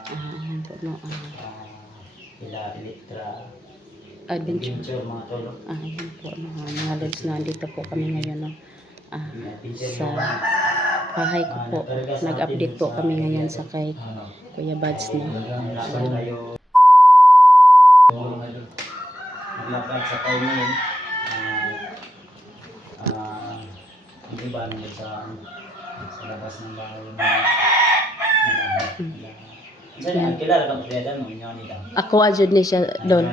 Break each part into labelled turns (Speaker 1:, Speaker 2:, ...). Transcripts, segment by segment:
Speaker 1: Ayan po, no.
Speaker 2: Electra
Speaker 1: Adventure.
Speaker 2: mga tolo.
Speaker 1: Ayan po, no. Mga lods, nandito po kami ngayon, no. Sa bahay ko po. Nag-update po kami ngayon sa kay Kuya Buds, no.
Speaker 2: Nahirapan tayo maglakad sa kayo ngayon. Yung iba nandun sa labas ng bahay na saan kilala kang Preda mo?
Speaker 1: Ako adjud ni siya doon.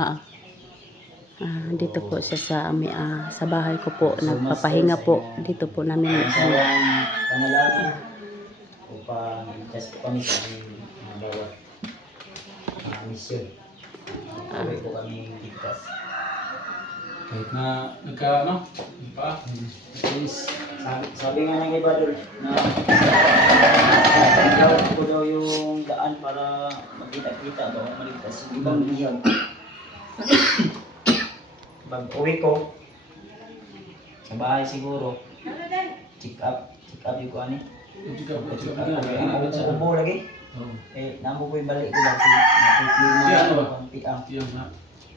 Speaker 1: Dito po siya sa bahay ko po. Nagpapahinga po. Dito po namin.
Speaker 2: Sayang panalangin upang iligtas po kami sa bawat misyon. Pagkawin po kami ligtas.
Speaker 3: Kahit na nagka,
Speaker 2: Please, sabi nga ng iba doon na gawin ko daw yung daan para magkita-kita ba maligtas yung ibang iyaw. Pag-uwi ko sa bahay siguro, check up yung kuha ni. Ang ubo lagi. Namo ko yung balik ko kasi napiklima.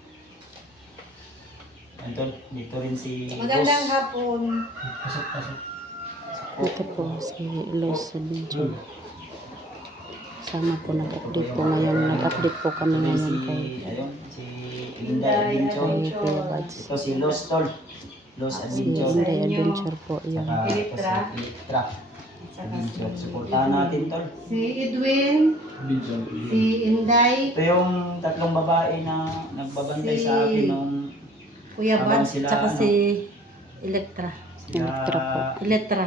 Speaker 2: Anton, dito rin si
Speaker 4: Magandang
Speaker 2: Boss.
Speaker 4: hapon.
Speaker 3: Pasok.
Speaker 1: Ito po si Los Adventure. Sama po nag-update po ngayon. Nag-update po kami ngayon kay
Speaker 2: Si Inday Adventure.
Speaker 1: Kuya Buds.
Speaker 2: Ito si Los Tol. Los
Speaker 1: Si
Speaker 2: Adventure.
Speaker 1: Inday Adventure po. Yun.
Speaker 2: Saka ito si Electra. Adventure. Supportahan natin tol.
Speaker 4: Si Edwin, si Inday,
Speaker 2: Ito yung tatlong babae na nagbabantay sa akin nung
Speaker 4: Kuya
Speaker 2: habang
Speaker 4: Buds,
Speaker 2: sila,
Speaker 4: tsaka
Speaker 2: ano,
Speaker 4: si Electra.
Speaker 1: Electra po.
Speaker 4: Electra.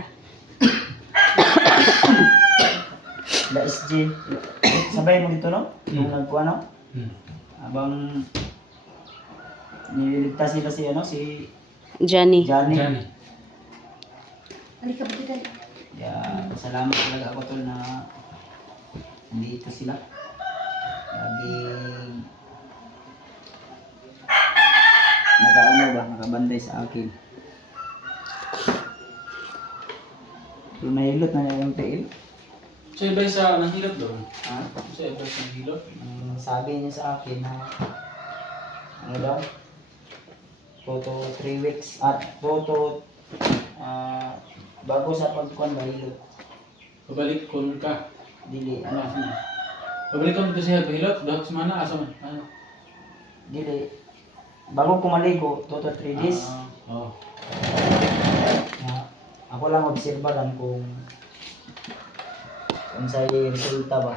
Speaker 2: La SG. Sabay mo dito no? Yung nagkuha no? Habang nililigtas nila si
Speaker 1: Johnny.
Speaker 2: Johnny.
Speaker 4: Halika ba dito?
Speaker 2: Salamat talaga ako tol na nandito sila. Laging nakabantay sa akin. Yung mahilot na niya yung tail.
Speaker 3: Siya iba sa nanghilot doon?
Speaker 2: Ha?
Speaker 3: Siya iba sa nanghilot?
Speaker 2: Sabi niya sa akin na ano daw? 2 to 3 weeks at 2 to bago sa pagkuhan mahilot.
Speaker 3: Pabalik kon ka.
Speaker 2: Dili, ano?
Speaker 3: Pabalik kon dito siya bahilot? Dahil sa mana? Asa man? Ano?
Speaker 2: Dili. Bago ko maligo, 2 to 3 days.
Speaker 3: Oo.
Speaker 2: Ako lang obserba lang kung sa resulta ba.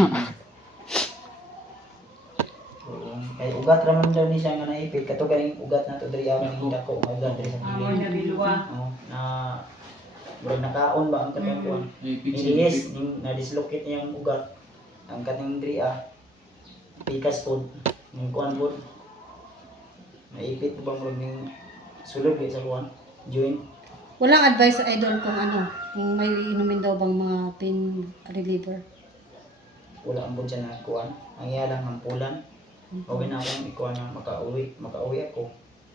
Speaker 2: Kay ugat raman daw ni siya nga naipit. Kato galing ugat na to diri ang dako nga ugat diri sa gilid. Na murag nakaon ba ang katong kuan. Inis na dislocate niya ang ugat. Ang katong diri pikas pod ning kuan pod. Naipit ba murag ning sulod sa kuan joint.
Speaker 4: Walang advice sa idol kung may inumin daw bang mga pain reliever.
Speaker 2: Wala ang budya na kuan. Ang iya lang hampulan. Pawin na akong ikuan na makauwi ako.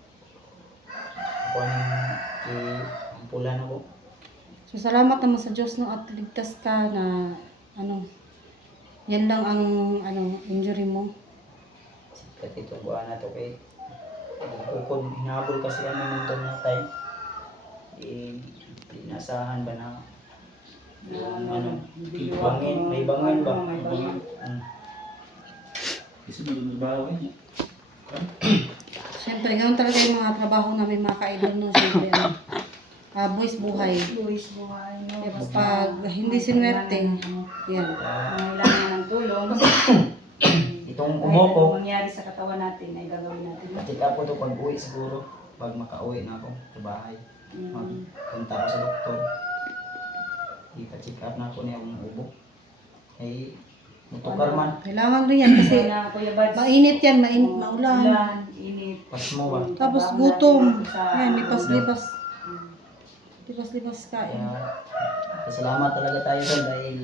Speaker 2: Kuan hampulan ako.
Speaker 4: So salamat naman sa Diyos no at ligtas ka na yan lang ang injury mo.
Speaker 2: Sikat ito buwan na to kay kukod hinabol kasi kami nung na time. Inasahan ba na bangin, may bangin ba?
Speaker 3: Kasi nagbabawi niya.
Speaker 4: Siyempre, ganoon talaga yung mga trabaho namin mga ka-idol no. Siyempre, buwis buhay. Pero pag hindi sinwerte, yan.
Speaker 5: Kailangan ng tulong.
Speaker 2: Itong umo ko,
Speaker 5: Mangyari sa katawan natin ay gagawin natin.
Speaker 2: check up ko to pag uwi siguro. Pag makauwi na ako sa bahay. Magpunta ako sa doktor. Ipa-check up na ako niya ang ubo. Ay, mutukar man.
Speaker 4: Kailangan rin yan kasi
Speaker 5: Na Kuya Buds,
Speaker 4: mainit yan, maulan.
Speaker 5: ulan, init.
Speaker 2: Pas mo ba?
Speaker 4: Tapos gutom. Yan, lipas-lipas. Lipas-lipas kain.
Speaker 2: Kaya, salamat talaga tayo doon dahil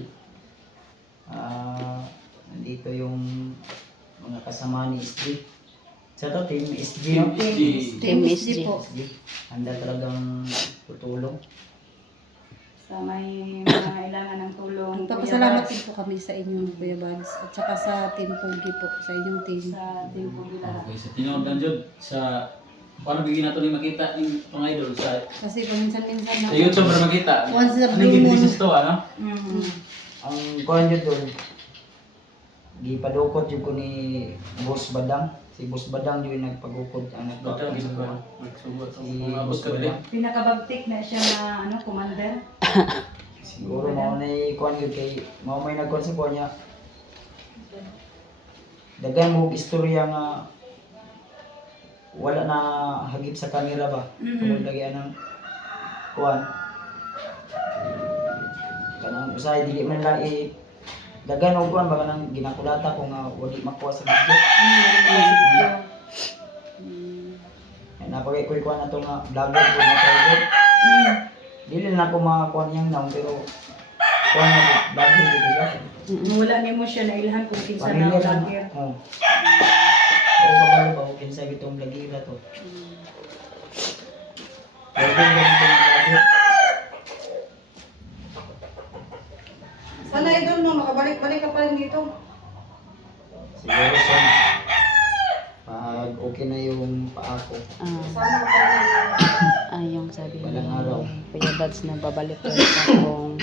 Speaker 2: nandito yung mga kasama ni SG. Sa to, Team SG, no?
Speaker 4: Team SG po.
Speaker 2: SG. Handa talagang tutulong.
Speaker 5: Basta may mga kailangan ng tulong.
Speaker 4: Nagpapasalamat
Speaker 5: Kuya
Speaker 4: din po kami sa inyo, Kuya Bads, at saka sa Team Pogi po, sa inyong team.
Speaker 5: Bads, sa Team Pogi lahat.
Speaker 3: Okay, sa tinood lang Jud, sa paano bigyan nato ni makita yung mga idol sa
Speaker 4: Kasi paminsan-minsan na
Speaker 3: sa YouTube para makita.
Speaker 4: Once in a
Speaker 3: Ano
Speaker 4: blue
Speaker 3: yung
Speaker 4: moon.
Speaker 3: business to, ano?
Speaker 5: Mm.
Speaker 2: Ang kuan jud doon. Gipadukot jud ko ni Boss Badang. Si Boss Badang jud nagpagukod ang
Speaker 3: Baka
Speaker 2: nagpagukod ko.
Speaker 3: magsugot.
Speaker 2: Si
Speaker 3: Mga abot
Speaker 2: Boss
Speaker 3: ka rin.
Speaker 2: Badang.
Speaker 5: Pinakabagtik na siya na ano, commander.
Speaker 2: Siguro mao na kuan jud kay mao may nagkuan sa kuan niya. Dagan mo istorya nga wala na hagip sa kamera ba? Tungod lagi anang kuan. Kanang usay dili man lang dagan og kuan ba kanang ginakulata ko nga wali makuha sa video. Ay napagay ko kuan ato nga vlogger ko na tayo. Dili na ako makakuha niyang naong pero kuan nga vlogger dito siya.
Speaker 5: Wala ni mo siya na ilhan kung kinsa na
Speaker 2: Pamilya lang.
Speaker 5: vlogger.
Speaker 2: Oo. Oo, kabalo ba kung kinsa gitong vlogger to. Vlogger lang itong vlogger.
Speaker 4: Sana idol mo, makabalik-balik ka pa rin dito.
Speaker 2: Siguro sa pag okay na yung paa ko.
Speaker 4: Sana ka pa rin.
Speaker 1: Yung sabi ni
Speaker 2: Walang araw.
Speaker 1: Kuya Bads na babalik ulit kung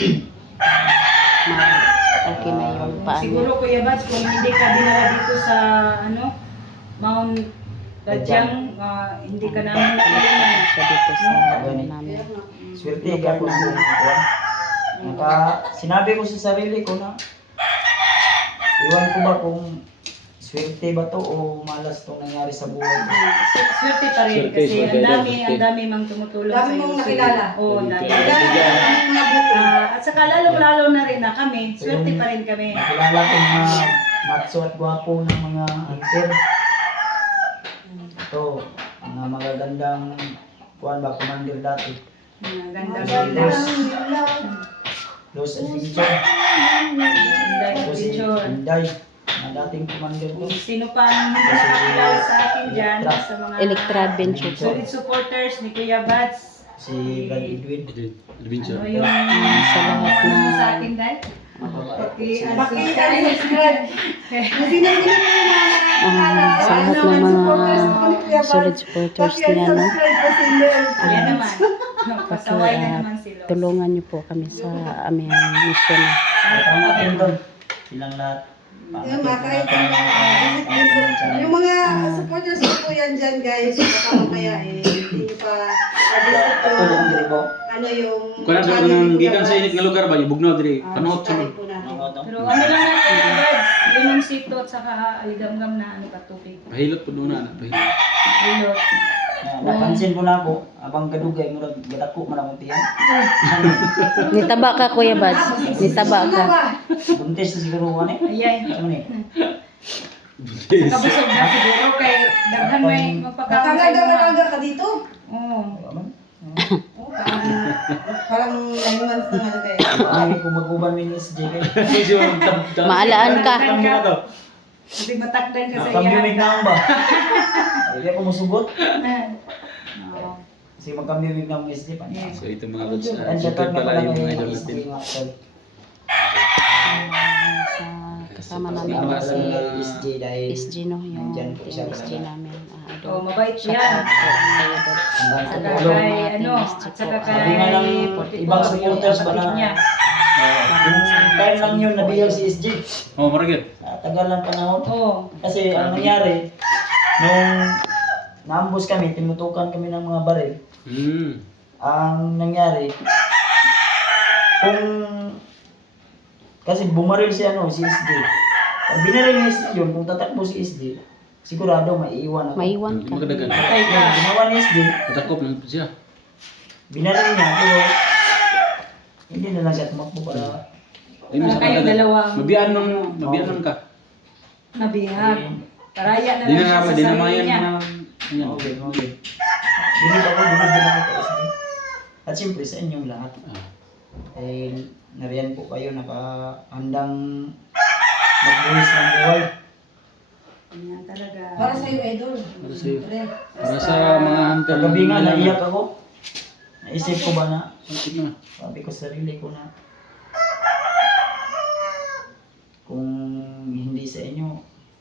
Speaker 1: okay na yung paa niya.
Speaker 5: Siguro Kuya Bads, kung hindi ka dinala dito sa ano, Mount Gadyang, hindi ka namin nakalimutan.
Speaker 1: Siya dito sa ano namin.
Speaker 2: Swerte ka ko ng kuwan. Sinabi ko sa sarili ko na iwan ko ba kung swerte ba to o malas tong nangyari sa buhay ko.
Speaker 5: Swerte pa rin
Speaker 3: Swerte,
Speaker 5: kasi
Speaker 3: swerte,
Speaker 5: ang
Speaker 3: swerte.
Speaker 5: dami mang tumutulong
Speaker 4: Dami
Speaker 5: sa'yo.
Speaker 4: mong nakilala.
Speaker 5: Oo, dami.
Speaker 4: Mga buti.
Speaker 5: At saka lalong-lalo na rin na kami, swerte pa rin kami.
Speaker 2: Nakilala ko mga matso at gwapo ng mga hunter. Ito, mga magagandang kuwan ba, commander dati.
Speaker 5: Mga ganda
Speaker 2: Los,
Speaker 5: ganda.
Speaker 2: Los Adventure,
Speaker 5: Ganda
Speaker 2: ito si
Speaker 5: picture.
Speaker 2: Inday, na dating commander ko.
Speaker 5: Kung sino pa ang hindi nakakilala sa akin dyan, sa mga
Speaker 1: Electra Adventure po.
Speaker 5: solid supporters ni Kuya Bads.
Speaker 2: Si Brad Edwin.
Speaker 3: Adventure.
Speaker 5: Ano yung
Speaker 1: Sa lahat
Speaker 5: ano
Speaker 1: na
Speaker 5: sa akin dahil?
Speaker 4: Paki-subscribe. Kasi na sila mo yung mga
Speaker 1: sa lahat ng mga solid supporters niya, no?
Speaker 5: Yan naman. Pasaway na naman sila.
Speaker 1: Tulungan niyo po kami sa aming mission.
Speaker 2: Ito natin doon. Silang lahat.
Speaker 4: Yung mga kahit yung mga supporters ko po yan dyan guys, baka mamaya hindi nyo pa visit
Speaker 2: Tulong
Speaker 4: yung
Speaker 2: diri po.
Speaker 4: ano yung
Speaker 3: Kung ano sa nang gikan sa init nga lugar ba, yung bugnaw diri. Panot sa
Speaker 4: po natin.
Speaker 2: Ano to?
Speaker 5: Pero ano lang natin, Kuya Bads, limang sito at saka aligamgam na ano ka tubig.
Speaker 3: Pahilot po doon na, pahilot.
Speaker 5: Ilot.
Speaker 2: Napansin ko na ako, abang kadugay, murag gadako man akong tiyan.
Speaker 1: Nitaba ka, Kuya Bads. Nitaba ka.
Speaker 2: Buntis na siguro ko ni.
Speaker 5: Ayan.
Speaker 2: Ano ni?
Speaker 5: Sa kabusog na siguro kay daghan may magpagkaon sa inyo.
Speaker 4: Nakalaga ka dito?
Speaker 5: Oo.
Speaker 4: Oh, parang 9 months na nga kayo.
Speaker 2: Ay, kung mag-uban min is JK.
Speaker 1: Maalaan ka.
Speaker 2: Kami na to.
Speaker 5: Kasi matakdan ka sa
Speaker 2: Magkambiwig
Speaker 5: iya.
Speaker 2: na ang ba? Hindi ako musugot.
Speaker 5: Oo.
Speaker 2: Kasi magkambiwig na ang SD pa.
Speaker 5: Yes.
Speaker 3: So ito mga lods,
Speaker 2: And
Speaker 3: super
Speaker 2: shout out na
Speaker 3: pala yung mga
Speaker 2: kay
Speaker 3: idol
Speaker 2: SD
Speaker 3: natin.
Speaker 2: nga actual.
Speaker 1: Kasama
Speaker 2: Kasi
Speaker 1: namin
Speaker 2: ang
Speaker 1: si
Speaker 2: kay SJ dahil
Speaker 1: SG, no? Yung
Speaker 2: nandyan po siya
Speaker 1: team SG
Speaker 2: talaga.
Speaker 1: namin.
Speaker 5: Oh, mabait
Speaker 1: Shout
Speaker 5: yan.
Speaker 1: out po, Kuya Bads.
Speaker 2: hanggang sa
Speaker 5: Saka
Speaker 2: tulong.
Speaker 5: kay ano, at saka
Speaker 2: Sabi nga lang,
Speaker 5: kay
Speaker 2: ibang supporters ba na
Speaker 5: niya.
Speaker 2: yung time lang yun nabiyag si SJ.
Speaker 3: Oh, maragid.
Speaker 2: Tagal lang panahon.
Speaker 5: Oo.
Speaker 2: Kasi ang nangyari, nung naambos kami, tinutukan kami ng mga baril. Ang nangyari, kung kasi bumaril si si SD. Pag binaril ni SD yun, kung tatakbo si SD, sigurado maiiwan ako.
Speaker 1: Maiwan ka.
Speaker 3: Magdagan.
Speaker 5: Patay ka.
Speaker 2: Yung ginawa ni SD,
Speaker 3: Matakop lang po siya.
Speaker 2: binaril niya, pero hindi na lang siya tumakbo para
Speaker 3: Ayun,
Speaker 5: Para
Speaker 3: sa
Speaker 5: kayong
Speaker 3: mga-
Speaker 5: dalawa.
Speaker 3: Mabiyanan ka.
Speaker 5: Nabihag. Paraya na
Speaker 3: Di
Speaker 5: lang
Speaker 3: na
Speaker 5: siya
Speaker 3: nga,
Speaker 5: sa
Speaker 3: di na
Speaker 5: sarili
Speaker 3: mayan
Speaker 5: niya.
Speaker 3: na. Ayan.
Speaker 2: okay. Binib ako kay SD. At siyempre sa inyong lahat.
Speaker 3: Ah.
Speaker 2: Eh, nariyan po kayo nakahandang magbuhis ng buhay.
Speaker 5: Yan talaga.
Speaker 4: Para sa iyo idol.
Speaker 3: Para sa'yo.
Speaker 4: Pre.
Speaker 3: Para sa mga hunter.
Speaker 2: Kagabi nga, naiyak ako. Naisip ko ba na,
Speaker 3: Sakit na.
Speaker 2: sabi ko sa sarili ko na, kung hindi sa inyo,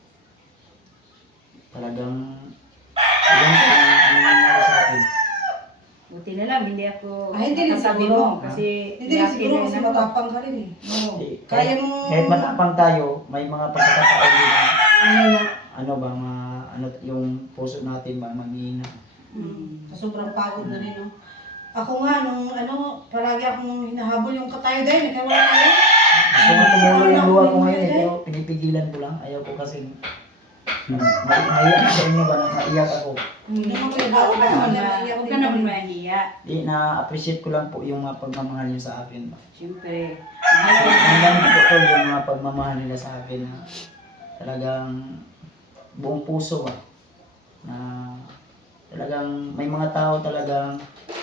Speaker 2: talagang, alam ko kung ano nangyari sa akin.
Speaker 5: Buti na lang, hindi ako
Speaker 4: Hindi rin
Speaker 5: sabi
Speaker 4: siguro.
Speaker 5: mo. Kasi
Speaker 4: Hindi rin siguro kasi matapang ka rin eh. Oo. Kaya mo,
Speaker 2: Kahit matapang tayo, may mga pagkakataon din na,
Speaker 4: ano na,
Speaker 2: ano ba, ano, yung puso natin ba, manghihina.
Speaker 4: sobrang pagod na rin, no? Ako nga, nung ano, palagi akong hinahabol yung katayo dahil, kaya wala tayo.
Speaker 2: Gusto nga tumulo yung luha ko ngayon eh, pero pinipigilan ko lang. Ayaw ko kasi, maiyak sa inyo ba na maiyak ako.
Speaker 4: Hindi mo kaya bago pa naman na
Speaker 5: Huwag ka naman mahiya.
Speaker 2: Di, na-appreciate ko lang po yung mga pagmamahal niyo sa akin.
Speaker 5: Siyempre.
Speaker 2: Ang dami po to yung mga pagmamahal nila sa akin na talagang buong puso ba. Na talagang may mga tao talagang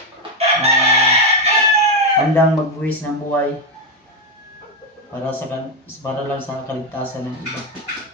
Speaker 2: handang magbuwis ng buhay para lang sa kaligtasan ng iba.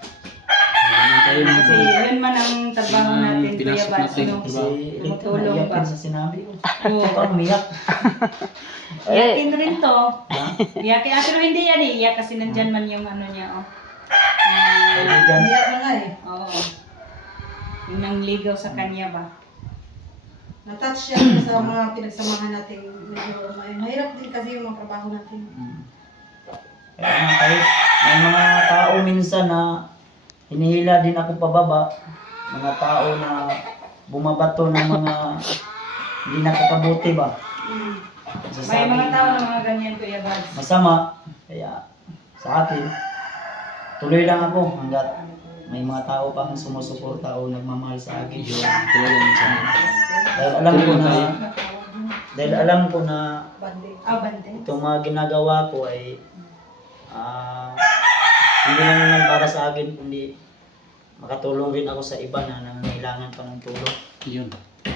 Speaker 5: Kasi yun man ang trabaho natin, Kuya
Speaker 3: pinasok
Speaker 5: Bats,
Speaker 3: natin.
Speaker 5: no?
Speaker 2: Kasi ito,
Speaker 5: Tumutulong
Speaker 2: naiyak
Speaker 5: ba?
Speaker 2: din sa sinabi ko.
Speaker 5: Oo.
Speaker 2: Ito ang umiyak.
Speaker 5: Iyakin rin to. Iyakin. Pero hindi yan eh. Iyak kasi nandyan man yung ano niya, oh.
Speaker 2: Kaibigan.
Speaker 4: Umiyak na nga eh.
Speaker 5: Oo. Yung nangligaw sa kanya ba?
Speaker 4: Natouch siya sa mga pinagsamahan natin. Medyo mahirap din kasi yung mga trabaho natin.
Speaker 2: Kaya nga, kahit may mga tao minsan na hinihila din ako pababa, mga tao na bumabato ng mga hindi nakakabuti ba?
Speaker 5: May mga tao na mga ganyan, Kuya Bats.
Speaker 2: Masama, kaya sa akin, tuloy lang ako hanggat may mga tao pang sumusuporta o nagmamahal sa akin.
Speaker 3: Talaga minsan.
Speaker 2: Dahil alam ko na
Speaker 4: Bande.
Speaker 5: Bante.
Speaker 2: itong mga ginagawa ko ay hindi lang naman para sa akin, kundi makatulong rin ako sa iba na nangangailangan pa ng tulong.
Speaker 3: Yun.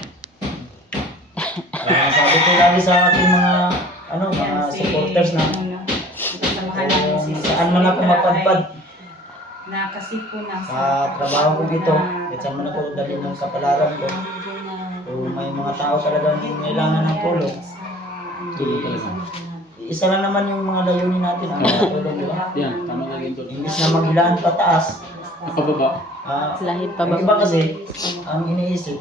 Speaker 2: Kaya sabi ko lagi sa aking mga mga supporters na kung saan man ako mapadpad
Speaker 5: Na kasi po nasa
Speaker 2: sa trabaho ko dito, at saan man ako dali ng kapalaran ko, kung may mga tao talagang kailangan ng tulong,
Speaker 3: Tulong talaga.
Speaker 2: isa lang naman yung mga layunin natin, ang tulong, di ba?
Speaker 3: Yan, tama na rin to.
Speaker 2: Imbis na maghilaan pataas,
Speaker 3: Napababa.
Speaker 1: Lahit pa
Speaker 2: yung
Speaker 1: ba?
Speaker 2: iba kasi, ang iniisip,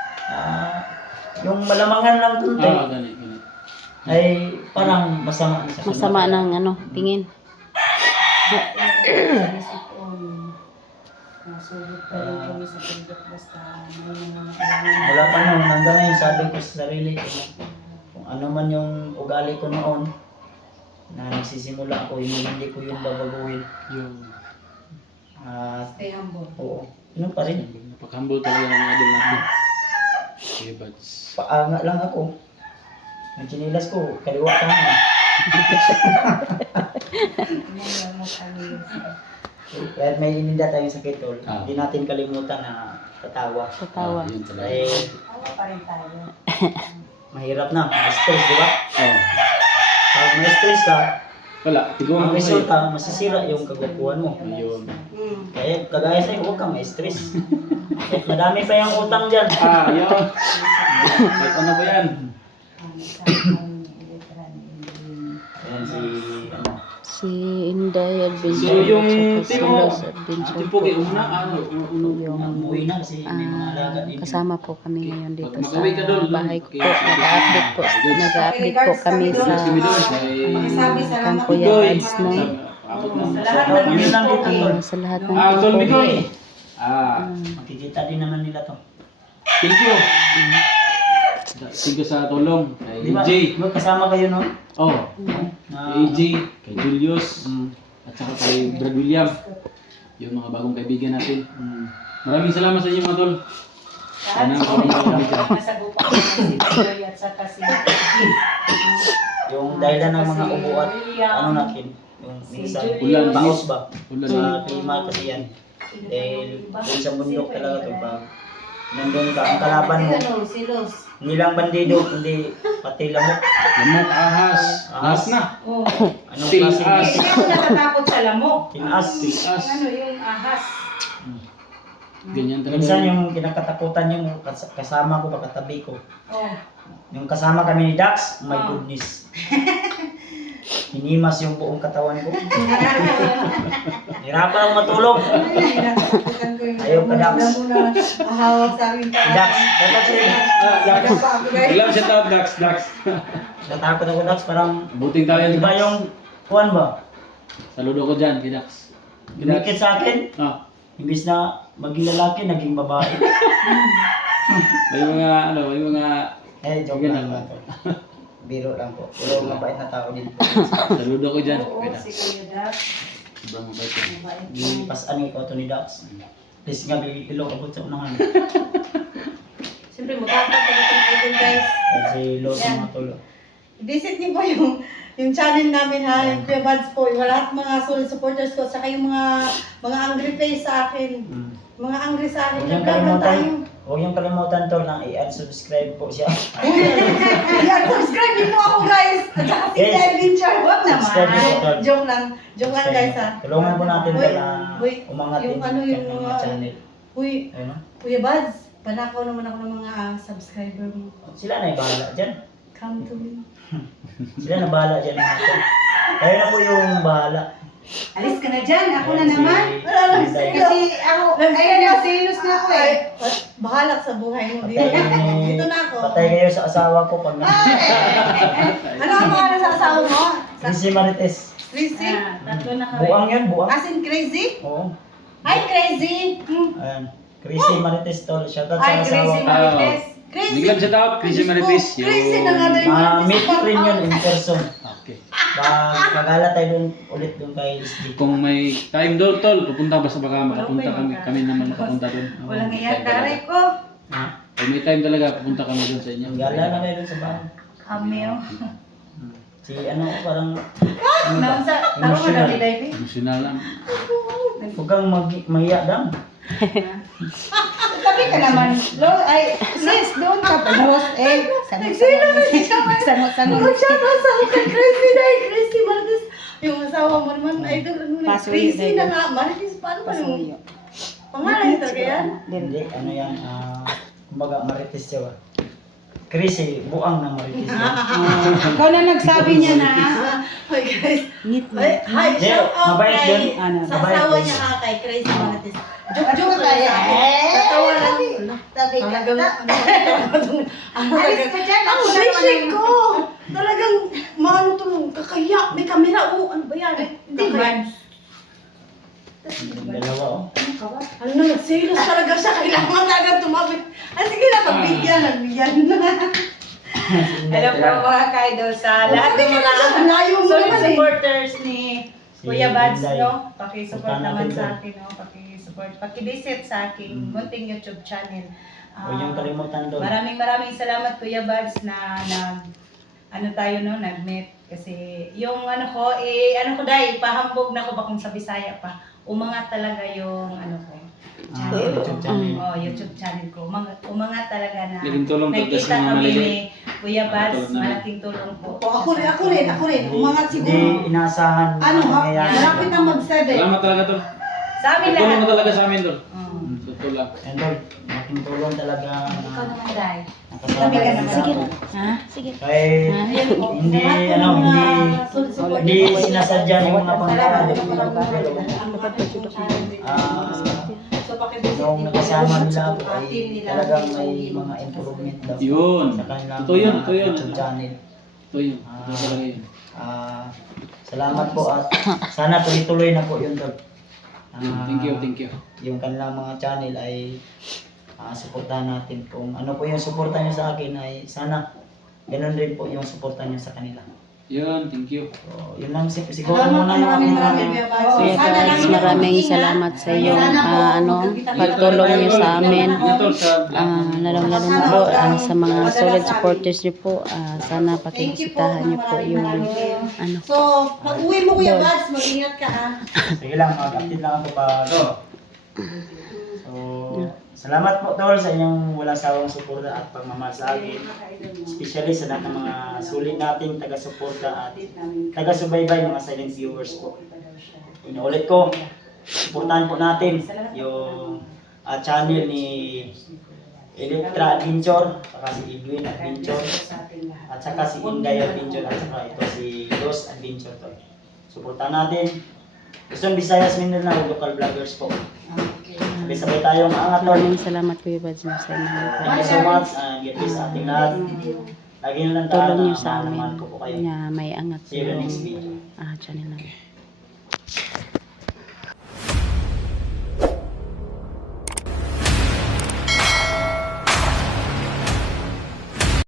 Speaker 2: yung malamangan lang tunti,
Speaker 3: Gani.
Speaker 2: ay parang masama sa
Speaker 1: Masama ng ano, tingin.
Speaker 5: Nasugod pa rin kami sa pagdok basta may mga
Speaker 2: Wala pa noon, hanggang ngayon sabi ko sa sarili ko na kung ano man yung ugali ko noon na nagsisimula ako, hindi ko yun babaguhin.
Speaker 3: Yun.
Speaker 2: At
Speaker 4: Stay humble.
Speaker 2: oo, yun pa rin.
Speaker 3: Napaka-humble talaga ng idol natin. Kuya Bats.
Speaker 2: Paanga lang ako. Ang chinilas ko, kaliwa ka na. Kahit may ininda tayong sakit, tol, hindi natin kalimutan na tatawa.
Speaker 1: Tatawa.
Speaker 3: Yun talaga.
Speaker 2: Dahil
Speaker 5: pa rin tayo.
Speaker 2: mahirap na, may stress, di ba?
Speaker 3: Oh.
Speaker 2: Pag may stress ka,
Speaker 3: Wala. Tiguan
Speaker 2: ang
Speaker 3: mo sa'yo.
Speaker 2: resulta, masisira yung kagwapuan mo.
Speaker 3: Ayun.
Speaker 2: Kaya kagaya sa'yo, huwag kang ma-stress. Kahit madami pa yung utang dyan.
Speaker 3: Ayun. Kahit ano ba yan?
Speaker 2: Ayan si,
Speaker 1: Si Inday Adventure.
Speaker 3: So yung
Speaker 1: at saka
Speaker 3: timo,
Speaker 1: Silas Adventure
Speaker 3: ati
Speaker 1: po.
Speaker 3: po una,
Speaker 1: Yung
Speaker 2: umuwi na kasi may mga alaga din.
Speaker 1: kasama po kami ngayon dito
Speaker 3: Pag
Speaker 1: sa
Speaker 3: mag-uwi ka doon,
Speaker 1: bahay ko po.
Speaker 3: okay.
Speaker 1: Nag-update po kami sa
Speaker 4: Pakisabi, salamat.
Speaker 1: Kuya Bads, no?
Speaker 2: Kami lang dito, tol.
Speaker 1: Sa lahat ng
Speaker 3: Tol
Speaker 1: po.
Speaker 3: Bigoy.
Speaker 2: Makikita din naman nila to.
Speaker 3: Thank you. Thank you sa tulong. Kay
Speaker 2: Di ba?
Speaker 3: AJ.
Speaker 2: Di ba kasama kayo, no?
Speaker 3: Oh.
Speaker 2: Na,
Speaker 3: Kay AJ. Kay Julius. At saka kay Brad William. Yung mga bagong kaibigan natin. Maraming salamat sa inyo mga tol.
Speaker 5: Lahat sa mga nasagupan ko si Bigoy at saka si
Speaker 2: yung dahilan ng mga ubo at ano natin, yung minsan,
Speaker 3: Ulan.
Speaker 2: baos ba?
Speaker 3: Ulan.
Speaker 2: Sa klima kasi yan. Dahil dun sa bundok talaga to, pag nandun ka, ang kalaban mo,
Speaker 4: Silos.
Speaker 2: hindi lang bandido, kundi pati lamok.
Speaker 3: Lamok, ahas. Ahas na.
Speaker 5: Oh.
Speaker 2: Anong
Speaker 3: Tilas.
Speaker 2: klase
Speaker 5: Hindi ako natatakot sa lamok.
Speaker 2: Tinas.
Speaker 5: Ang ano yung ahas.
Speaker 3: Ganyan talaga.
Speaker 2: Minsan yung kinakatakutan yung kasama ko, katabi ko.
Speaker 5: Oh.
Speaker 2: Yung kasama kami ni Dax, oh my
Speaker 5: Ah.
Speaker 2: goodness. Hinimas yung buong katawan ko. Hirapan akong matulog.
Speaker 4: Nakatakutan ko yung
Speaker 2: Ayaw ka, Dax.
Speaker 4: muna mahawak sa amin
Speaker 2: Si Dax, dapat siya.
Speaker 3: Dax.
Speaker 4: Pa ako guys.
Speaker 3: Ilang shout out, Dax.
Speaker 2: Natakot ako, Dax, parang,
Speaker 3: Buting tao yan.
Speaker 2: di ba yung, kuhan ba?
Speaker 3: Saludo ko dyan, kay Dax.
Speaker 2: Dumikit sa akin,
Speaker 3: Ah,
Speaker 2: imbis na maging lalaki, naging babae.
Speaker 3: may mga
Speaker 2: Joke lang
Speaker 3: Ganun.
Speaker 2: po. Biro lang po. Pero mabait na tao din po.
Speaker 3: saludo ko dyan,
Speaker 5: Oo,
Speaker 3: kay Dax.
Speaker 5: si Kuya Dax.
Speaker 3: Sobrang mabait yan.
Speaker 5: Mabait.
Speaker 2: Gipasan ko ito ni Dax. Please nga, ilong abot sa unahan.
Speaker 4: Siyempre, magkakatakutan itong idol guys.
Speaker 2: Kasi Lord ng mga tulo.
Speaker 4: Visit niyo po yung channel namin ha, yung Kuya Buds po, yung lahat mga solid supporters ko, saka yung mga angry face sa akin. Mga angry sa akin.
Speaker 2: Huwag niyong
Speaker 4: Naglaban tayo.
Speaker 2: huwag niyong kalimutan tol na i-unsubscribe po siya.
Speaker 4: Yan, subscribe niyo po ako guys. At saka si
Speaker 2: Yes.
Speaker 4: Elvin Char. Huwag
Speaker 2: Subscribe niyo po tol.
Speaker 4: Joke lang. Joke lang guys ha.
Speaker 2: Tulungan po natin
Speaker 4: Uy,
Speaker 2: tol na
Speaker 4: uy,
Speaker 2: umangat
Speaker 4: yung
Speaker 2: din
Speaker 4: ano, yung
Speaker 2: kanyang
Speaker 4: mga-
Speaker 2: channel.
Speaker 4: Uy,
Speaker 2: Ayun no?
Speaker 4: Kuya Buds, panakaw naman ako ng mga subscriber mo.
Speaker 2: Sila na bahala dyan.
Speaker 4: Come to me.
Speaker 2: Sila na bahala dyan mga tol. Kayo na po yung bahala.
Speaker 5: Alis ka na dyan, ako na
Speaker 2: Ayan, si
Speaker 5: naman.
Speaker 2: Linday.
Speaker 5: Kasi ako, ayun na, serious na ako eh.
Speaker 4: Bahala sa buhay mo.
Speaker 2: Patay kayo ni-
Speaker 4: Dito na ako.
Speaker 2: Patay kayo sa asawa ko pag
Speaker 4: Ano ang pangalan sa asawa mo?
Speaker 2: Si Marites.
Speaker 4: Crazy?
Speaker 5: Tatlo na kami.
Speaker 2: Buang yan, buang.
Speaker 4: As in crazy?
Speaker 2: Oo.
Speaker 4: Hi, crazy!
Speaker 2: Ayan. Crazy Marites tol. Shoutout sa
Speaker 5: Ay,
Speaker 2: asawa
Speaker 5: Crazy
Speaker 2: ko.
Speaker 5: Marites.
Speaker 4: Crazy!
Speaker 3: Biglang shout out, Chrissy Marites.
Speaker 4: Crazy na nga rin.
Speaker 2: Ma-meet ko rin yun in person.
Speaker 3: Okay.
Speaker 2: Pag-ala tayo dun, ulit dun kay SD.
Speaker 3: Kung may time doon, tol, pupunta basta baka makapunta kami naman makapunta doon.
Speaker 5: Walang
Speaker 3: May
Speaker 5: iyak,
Speaker 3: time talaga.
Speaker 5: taray ko.
Speaker 2: Ha?
Speaker 3: Pag may time talaga, pupunta kami doon sa inyo.
Speaker 2: Gala na kayo dun sa bahay.
Speaker 5: Ameo.
Speaker 2: Si ano, parang...
Speaker 5: Naon sa, taro ka na, Diday.
Speaker 3: Emosyonal lang.
Speaker 2: Huwag kang mahiya dam.
Speaker 5: Tabi ka naman. Ay, sis, doon ka pa. Sanot-sanot.
Speaker 4: Mag-shoutout sa akin kay Crazy na Crazy Marites. Yung asawa mo naman, idol, ano na, crazy na nga. Marites, paano pa yung pangalan talaga yan?
Speaker 2: Hindi, ano yan, kumbaga Marites siya ba? Crazy, buang na Marites siya.
Speaker 5: Ikaw na nagsabi niya na.
Speaker 4: Hi guys. Ay, hi,
Speaker 2: Hindi,
Speaker 4: shout out
Speaker 2: mabait
Speaker 4: kay
Speaker 2: yun.
Speaker 4: sa
Speaker 2: Mabait
Speaker 4: asawa
Speaker 2: yun.
Speaker 4: niya ha, kay Crazy Marites. Joke lang sa akin. Tatawa lang. Talagang,
Speaker 5: Alis ka dyan,
Speaker 4: ang
Speaker 5: ako na naman
Speaker 4: appreciate
Speaker 5: ang-
Speaker 4: ko. Talagang, maano to, kakaya, may camera, oh, ano ba yan? Hindi ba yan?
Speaker 2: Yung dalawa oh.
Speaker 4: Ano na, nag-serious talaga siya, kailangan talaga tumabit. Ay, sige na, nagbigyan.
Speaker 5: Hello po mga ka-idol sa lahat ng mga
Speaker 4: Layo mo
Speaker 5: solid
Speaker 4: naman eh.
Speaker 5: supporters ni Kuya Buds,
Speaker 2: Linday.
Speaker 5: no? Paki-support
Speaker 2: Punta
Speaker 5: naman
Speaker 2: natin
Speaker 5: sa
Speaker 2: doon.
Speaker 5: akin, no? Paki-support, paki-visit sa aking munting YouTube channel.
Speaker 2: Huwag yung kalimutan doon.
Speaker 5: Maraming salamat Kuya Buds na ano tayo no, nag-meet kasi yung ano ko dahil pahambog na ko ba kung sa Bisaya pa. Umangat talaga yung ano ko.
Speaker 2: YouTube channel.
Speaker 5: Oh, YouTube channel ko. Umangat talaga na.
Speaker 3: Laking tulong to,
Speaker 5: Nakita
Speaker 3: tas mga
Speaker 5: kami
Speaker 3: maliliit.
Speaker 5: ni Kuya Buds,
Speaker 3: Tulong namin.
Speaker 5: malaking tulong po.
Speaker 4: Ako rin. Umangat
Speaker 2: Hindi
Speaker 4: siguro.
Speaker 2: inaasahan.
Speaker 4: Ano,
Speaker 2: mangyayari.
Speaker 4: malapit na mag-7.
Speaker 3: Salamat talaga, tol.
Speaker 5: Sa amin
Speaker 3: Tulong
Speaker 5: lahat.
Speaker 3: mo talaga sa amin, tol.
Speaker 5: Oh.
Speaker 3: Totoo lang.
Speaker 2: And Lord, malaking tulong talaga
Speaker 5: Ikaw
Speaker 2: na
Speaker 5: naman, Day.
Speaker 2: nakasama
Speaker 5: Sabi ka
Speaker 2: kayo
Speaker 5: naman.
Speaker 2: sa
Speaker 1: Sige.
Speaker 2: ako.
Speaker 1: Ha? Sige.
Speaker 2: Kahit hindi, hindi sinasadya yung mga pangyayari. Nung nakasama nila ako ay talagang may mga improvement daw
Speaker 3: Yun.
Speaker 2: sa kanilang
Speaker 3: Totoo yun,
Speaker 2: mga
Speaker 3: totoo yun.
Speaker 2: YouTube channel.
Speaker 3: Ito yun. Ito talaga yun.
Speaker 2: Salamat po at sana tuloy-tuloy na po yun Lord.
Speaker 3: Yun. Thank you.
Speaker 2: Yung kanilang mga channel ay suportahan natin. Kung ano po yung suporta nyo sa akin ay sana ganun rin po yung suporta nyo sa kanila.
Speaker 3: Yun, thank you.
Speaker 2: So, yun lang siguro muna yung aking
Speaker 1: Maraming salamat sa iyong pagtulong niyo sa amin. Lalong-lalo na po sa mga solid supporters niyo po. Sana pakibisitahan niyo po yung
Speaker 4: So, pag-uwi mo Kuya Buds, mag-ingat ka ha.
Speaker 2: Sige lang, mag-update lang ako pa. So, salamat po tol sa inyong walang sawang suporta at pagmamahal sa akin. Especially sa lahat ng mga sulit nating taga-suporta at taga-subaybay, mga silent viewers po. Inuulit ko, suportahan po natin yung channel ni Electra Adventure, saka si Edwin Adventure, at saka si Inday Adventure, at saka ito si Los Adventure to. Suportahan natin. Luzon, Visayas, Mindanao, local vloggers po. Sabay-sabay tayo mga tol.
Speaker 1: Maraming salamat Kuya Bads mo sa inyong
Speaker 2: Thank you so much. God bless sa ating lahat. Lagi na lang
Speaker 1: tulong
Speaker 2: tayo
Speaker 1: niyo sa
Speaker 2: na
Speaker 1: amin.
Speaker 2: mahal ko po kayo.
Speaker 1: Nga may angat
Speaker 2: See you in the next
Speaker 1: yung
Speaker 2: video.
Speaker 1: channel namin.